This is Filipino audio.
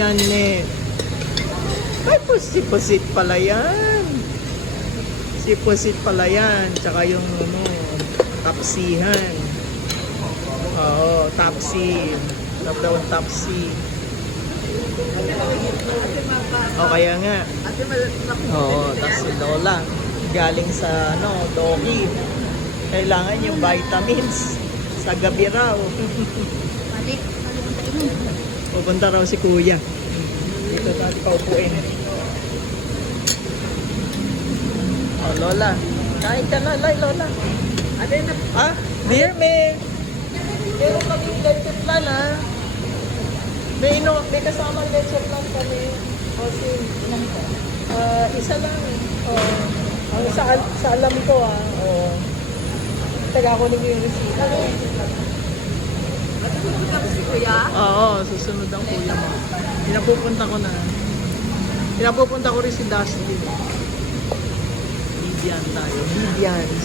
Yan eh. Ay, pusit pala yan. Pusit pala yan. Tsaka yung ano, tapsihan. Oo, tapsi. Love daw ang tapsi. O kaya nga. Oo, tapos si Lola. Galing sa ano, doggy. Kailangan yung vitamins. Sa gabi raw. Pupunta raw si Kuya. Dito tayo paupuin. Oh, Lola. Kain ka na, Lola. Ah, dear me. Meron kaming leche plan, ha? May kasamang leche plan kami. Okay. Isa lang. Ang sa alam ko, taga ko nung yung receipt. Oo, susunod ang kuya mo. Pinapupunta ko rin si Dusty. Indian tayo. Indians.